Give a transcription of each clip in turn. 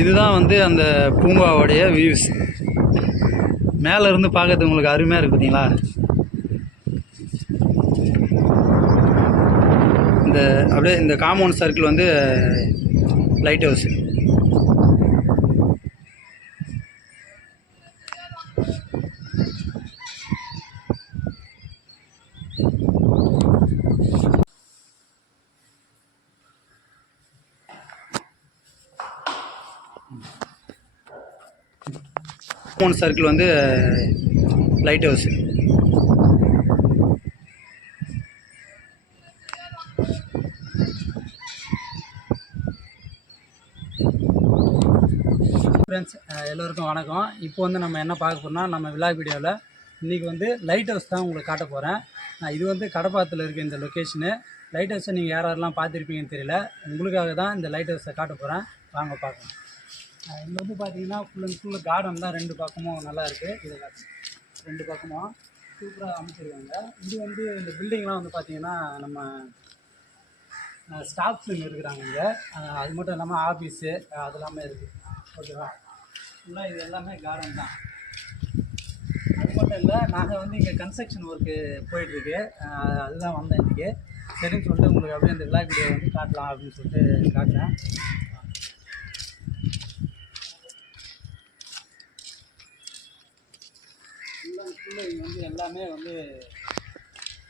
இதுதான் வந்து அந்த பூங்காவுடைய வியூஸ். மேலே இருந்து பார்க்கறது உங்களுக்கு அருமையாக இருக்குது பார்த்தீங்களா. இந்த அப்படியே இந்த காம்பவுண்ட் சர்க்கிள் வந்து லைட் ஹவுஸு. காம்பவுண்ட் சர்க்கிள் வந்து லைட் ஹவுஸு. ஃப்ரெண்ட்ஸ் எல்லோருக்கும் வணக்கம். இப்போ வந்து நம்ம என்ன பார்க்க போகிறோம்னா, நம்ம விலாக் வீடியோவில் இன்றைக்கி வந்து லைட் ஹவுஸ் தான் உங்களுக்கு காட்ட போகிறேன். இது வந்து கடப்பாத்தில் இருக்க இந்த லொக்கேஷனு. லைட் ஹவுஸை நீங்கள் யாரெல்லாம் பார்த்துருப்பீங்கன்னு தெரியல, உங்களுக்காக தான் இந்த லைட் ஹவுஸை காட்ட போகிறேன். வாங்க பார்க்கலாம். இங்கே வந்து பார்த்தீங்கன்னா ஃபுல் அண்ட் ஃபுல் கார்டன் தான். ரெண்டு பக்கமும் நல்லா இருக்குது. இதில் ரெண்டு பக்கமும் சூப்பராக அமைச்சிருக்காங்க. இது வந்து இந்த பில்டிங்லாம் வந்து பார்த்திங்கன்னா நம்ம ஸ்டாஃப்ஸுங்க இருக்கிறாங்க இங்கே. அது மட்டும் இல்லாமல் ஆஃபீஸு அது எல்லாமே இருக்குது. ஓகேவா, ஃபுல்லாக இது எல்லாமே கார்டன் தான். அது மட்டும் இல்லை, நாங்கள் வந்து இங்கே கன்ஸ்ட்ரக்ஷன் ஒர்க்கு போயிட்டுருக்கு. அதுதான் வந்தேன் இன்றைக்கி. சரின்னு சொல்லிட்டு உங்களுக்கு அப்படியே இந்த விலாக் வீடியோ வந்து காட்டலாம் அப்படின்னு சொல்லிட்டு காட்டுறேன். ஃபுல்லாக இங்கே வந்து எல்லாமே வந்து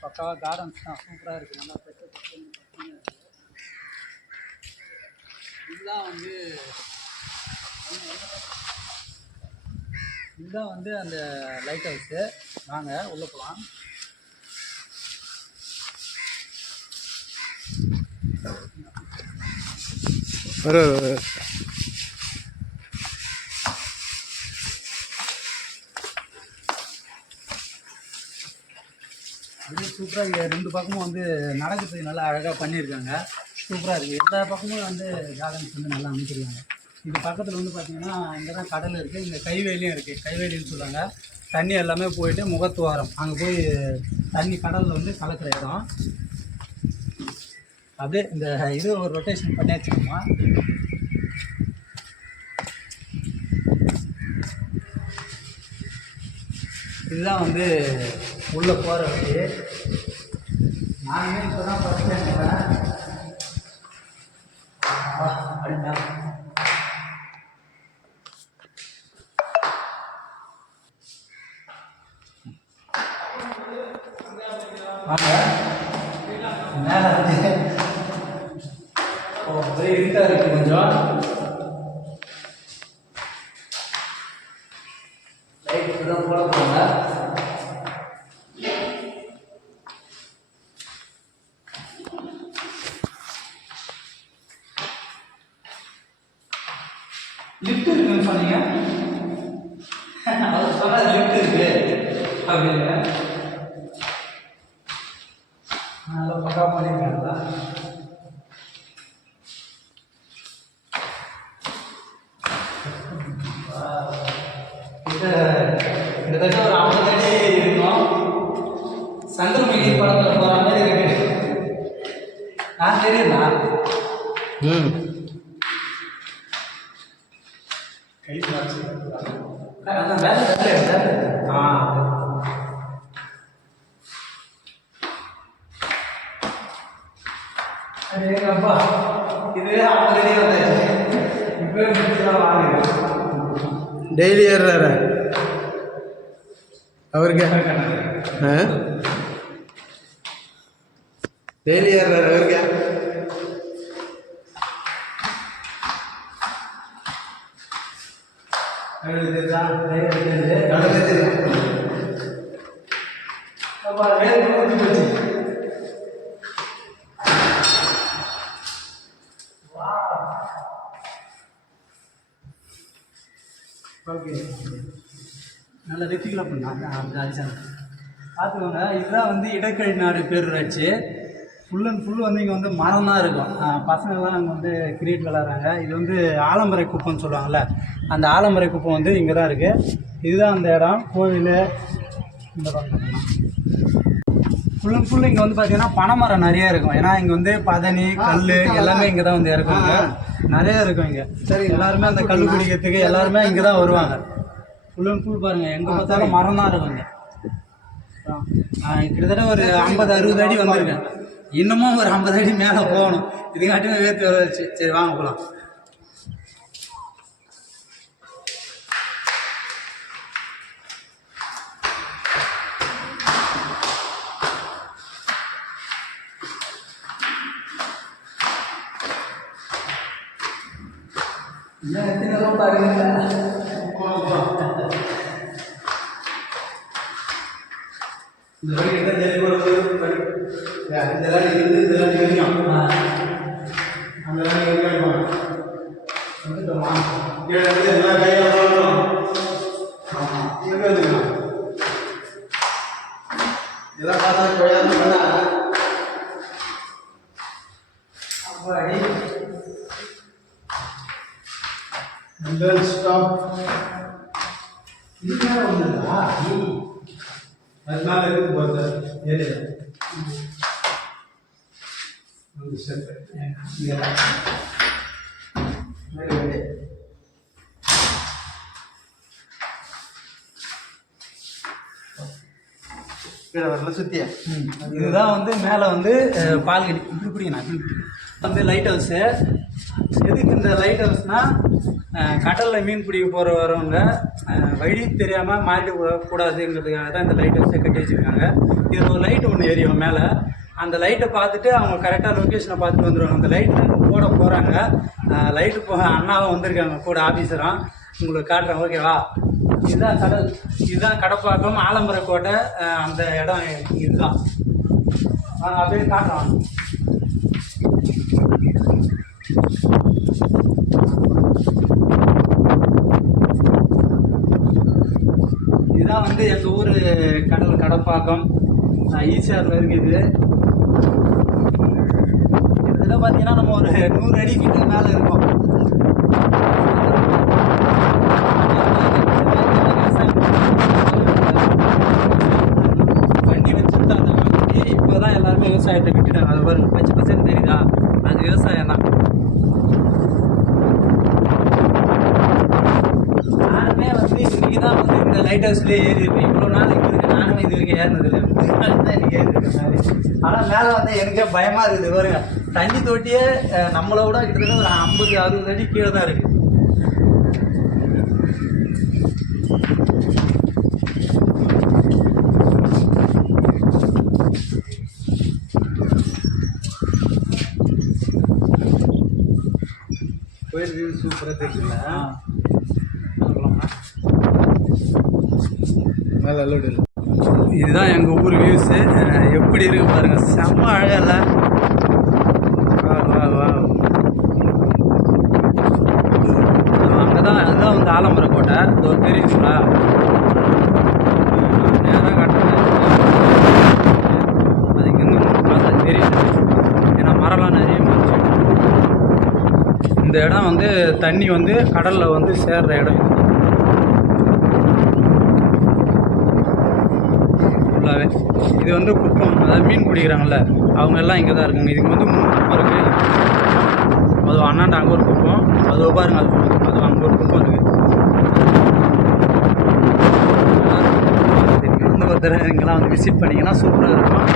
பக்காவாக கார்டன்ஸ் தான். சூப்பராக இருக்குது. நல்லா பெற்று இதுதான் வந்து அந்த லைட் ஹவுஸு. வாங்க உள்ளே போகலாம். இது சூப்பராக இங்கே ரெண்டு பக்கமும் வந்து நடக்கிறதுக்கு நல்லா அழகாக பண்ணியிருக்காங்க. சூப்பராக இருக்குது. எல்லா பக்கமும் வந்து கார்டன்ஸ் வந்து நல்லா அமைச்சிருக்காங்க. இது பக்கத்தில் வந்து பார்த்திங்கன்னா இங்கே தான் கடல் இருக்குது. இங்கே கைவேலியும் இருக்குது. கைவேலின்னு சொல்லுவாங்க. தண்ணி எல்லாமே போயிட்டு முகத்துவாரம் அங்கே போய் தண்ணி கடலில் வந்து கலக்கிற இடம். அப்படியே இந்த இது ஒரு ரொட்டேஷன் பண்ணி வச்சுக்கோமா. இதுதான் வந்து உள்ளே போகிற வழி. நானுமே இப்போ தான் ஃபஸ்ட் டைம் போகிறேன். அப்படின்னா மேலே வந்து ஒரே இருட்டாக இருக்குது. கொஞ்சம் லைட் தான் போட போகிறாங்க. லிஃப்ட் இருக்குன்னு சொன்னீங்க. அவர் சொன்னால் லிஃப்ட் இருக்கு அப்படின்னு நல்லா பக்கா பண்ணியிருக்காங்களா. கிட்டத்தட்ட ஒரு 50 அடி இருக்கும். சந்திரமுகி படத்தில் போகிற மாதிரி இருக்கு. நான் தெரியுங்களா? கை அதான் வேலை அப்பா இது 50 அடி வந்தாச்சு. இப்போ வாங்க டெய்லி ஏறுறாரு அவருக்கு. டெய்லி ஏறுறாரு அவருக்கு. ஓகே, நல்லா ரெட்டிக்கலாம் பண்ணாங்க. பார்த்துக்கோங்க. இதுதான் வந்து இடக்கழி நாடு பேரூராட்சி. ஃபுல் அண்ட் ஃபுல் வந்து இங்கே வந்து மரம் தான் இருக்கும். பசங்கள்லாம் அங்கே வந்து கிரிக்கெட் விளாட்றாங்க. இது வந்து ஆலம்பரை குப்பம்னு சொல்லுவாங்கள்ல, அந்த ஆலம்பரை குப்பம் வந்து இங்கே தான் இருக்குது. இதுதான் அந்த இடம். கோவில் இந்த பக்கம் ஃபுல் அண்ட் ஃபுல் இங்கே வந்து பார்த்தீங்கன்னா பனைமரம் நிறையா இருக்கும். ஏன்னா இங்கே வந்து பதனி கல் எல்லாமே இங்கே தான் வந்து இறக்குவாங்க. நிறைய இருக்கும் இங்கே. சரி, எல்லாருமே அந்த கல் குடிக்கிறதுக்கு எல்லாருமே இங்கே தான் வருவாங்க. ஃபுல் அண்ட் ஃபுல் பாருங்கள், எங்கே பார்த்தாலும் மரம் தான் இருக்கும் இங்கே. கிட்டத்தட்ட ஒரு 50-60 அடி வந்திருக்கேன். இன்னமும் ஒரு 50 அடி மேலே போகணும். இதுக்காட்டியும் வேர்த்து வச்சு. சரி வாங்க போகலாம். சுத்தியா இதுதான் வந்து மேலே வந்து பால்கனி. இப்படி பிடிக்கணும். வந்து லைட் ஹவுஸு. எதுக்கு இந்த லைட் ஹவுஸ்னால், கடலில் மீன் பிடிக்க போகிற வரவங்க வழி தெரியாமல் மாறிடக்கூடாதுங்கிறதுக்காக தான் இந்த லைட் ஹவுஸை கட்டி வச்சுருக்காங்க. இதில் ஒரு லைட் ஒன்று எரியும் மேலே. அந்த லைட்டை பார்த்துட்டு அவங்க கரெக்டாக லொக்கேஷனை பார்த்துட்டு வந்துடுவாங்க. அந்த லைட்டு போட போகிறாங்க. லைட்டு அண்ணாவும் வந்திருக்காங்க கூட, ஆஃபீஸராக. உங்களுக்கு காட்டுறேன், ஓகேவா? இதுதான் கடல். இதுதான் கடப்பாக்கம், ஆலம்பரக்கோட்டை. அந்த இடம் இதுதான். நாங்கள் அப்படியே காட்டுறோம். இதுதான் வந்து எங்கள் ஊர் கடல், கடப்பாக்கம். ஈசிஆரில் இருக்குது. இதில் பார்த்தீங்கன்னா நம்ம ஒரு 100 அடி கிட்ட மேலே இருக்கோம். வண்டி வச்சுட்டு அந்த வண்டி இப்போ தான் எல்லாருமே விவசாயத்தை விட்டுட்டாங்க. அது பாருங்க, பச்சை பச்சைன்னு தெரியுதா? அது விவசாயம் தான். நானுமே வந்து இன்றைக்கி தான் வந்து இந்த லைட் ஹவுஸ்லேயே ஏறியிருக்கேன். இவ்வளோ நாள் இங்கே இருக்குது. நானுமே இது வரைக்கும் ஏறினதில்லை. தான் எனக்கு ஏறிருக்கேன் மாதிரி. ஆனால் மேலே வந்து எனக்கே பயமாக இருக்குது. பாருங்க, தண்ணி தொட்டியே நம்மளை விட கிட்டத்தட்ட ஒரு 50-60 அடி கீழே தான் இருக்குது. கோயில் வியூ சூப்பராக தெரியுதுல்ல? மேலே அலோடு இல்லை. இதுதான் எங்கள் ஊர் வியூஸு. எப்படி இருக்கு பாருங்கள், செம்ம அழகல்ல? அங்கே தான், அதுதான் வந்து ஆலம்பரக்கோட்டை. அது ஒரு தெரியுதுங்களா? நேராக காட்டுறேன். அது இங்கேருந்து பார்த்தா தெரியுது. ஏன்னா மரம்லாம் நிறைய மாறிச்சு. இந்த இடம் வந்து தண்ணி வந்து கடலில் வந்து சேர்ற இடம். ஃபுல்லாகவே இது வந்து குப்பம். அதாவது மீன் பிடிக்கிறாங்கல்ல, அவங்க எல்லாம் இங்கே தான் இருக்காங்க. இதுக்கு வந்து 3 குப்பம் இருக்குது. அது அண்ணாண்ட அங்கே ஒரு குப்பம், அது பாருங்க, அது அங்கே ஒரு குப்பம் இருக்குது. வந்து ஒரு தடவை இங்கெல்லாம் வந்து விசிட் பண்ணிங்கன்னா சூப்பராக இருக்கும்.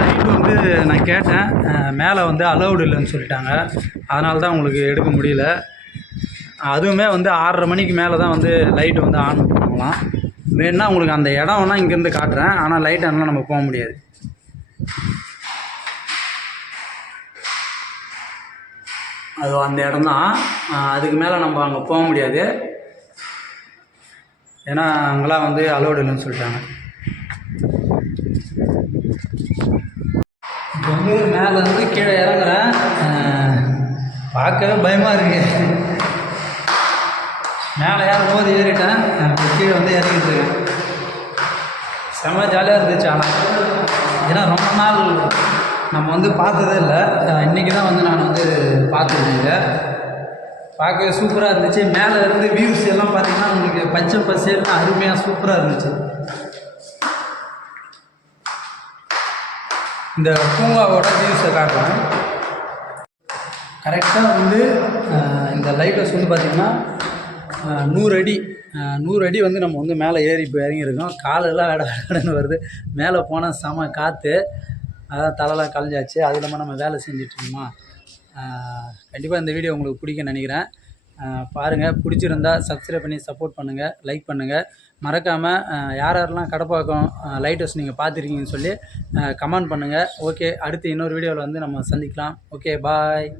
லைட் வந்து நான் கேட்டேன், மேலே வந்து அலௌடு இல்லைன்னு சொல்லிட்டாங்க. அதனால தான் உங்களுக்கு எடுக்க முடியல. அதுவுமே வந்து 6:30 மணிக்கு மேலே தான் வந்து லைட்டு வந்து ஆன் பண்ணுவாங்களாம். வேணுன்னா உங்களுக்கு அந்த இடம் வேணால் இங்கேருந்து காட்டுறேன். ஆனால் லைட் ஆன்லாம் நம்ம போக முடியாது. அது அந்த இடம் தான். அதுக்கு மேலே நம்ம அங்கே போக முடியாது. ஏன்னா அங்கெல்லாம் வந்து அலௌடு இல்லைன்னு சொல்லிட்டாங்க. இப்போ வந்து மேலே வந்து கீழே இறங்குறேன். பார்க்கவே பயமாக இருக்குது. மேலே ஏறும்போது ஏறிட்டேன், கீழே வந்து இறங்கிட்டு இருக்கேன். செம்ம ஜாலியாக இருந்துச்சு. ஆனால் ஏன்னா ரொம்ப நாள் நம்ம வந்து பார்த்ததே இல்லை. இன்றைக்கி தான் வந்து நான் வந்து பார்த்துருந்தேங்க. பார்க்கவே சூப்பராக இருந்துச்சு. மேலே இருந்து வியூஸ் எல்லாம் பார்த்திங்கன்னா உங்களுக்கு பச்சை பசேல்னு அருமையாக சூப்பராக இருந்துச்சு. இந்த பூங்காவோட வியூஸை காட்டுறேன். கரெக்டாக வந்து இந்த லைட் ஹவுஸ் வந்து பார்த்திங்கன்னா 100 அடி 100 அடி வந்து நம்ம வந்து மேலே ஏறி இப்போ இறங்கியிருக்கோம். காலெல்லாம் கடன்னு வருது. மேலே போனால் செம காற்று, அதான் தலைலாம் கலைஞ்சாச்சு. அது இல்லாமல் நம்ம வேலை செஞ்சிட்ருக்கோமா. கண்டிப்பாக இந்த வீடியோ உங்களுக்கு பிடிக்கும்னு நினைக்கிறேன். பாருங்கள், பிடிச்சிருந்தா சப்ஸ்கிரைப் பண்ணி சப்போர்ட் பண்ணுங்கள், லைக் பண்ணுங்கள். மறக்காமல் யாரெல்லாம் கடப்பாக்கம் லைட் ஹவுஸ் நீங்கள் பார்த்துருக்கீங்கன்னு சொல்லி கமெண்ட் பண்ணுங்கள். ஓகே, அடுத்து இன்னொரு வீடியோவில் வந்து நம்ம சந்திக்கலாம். ஓகே, பாய்.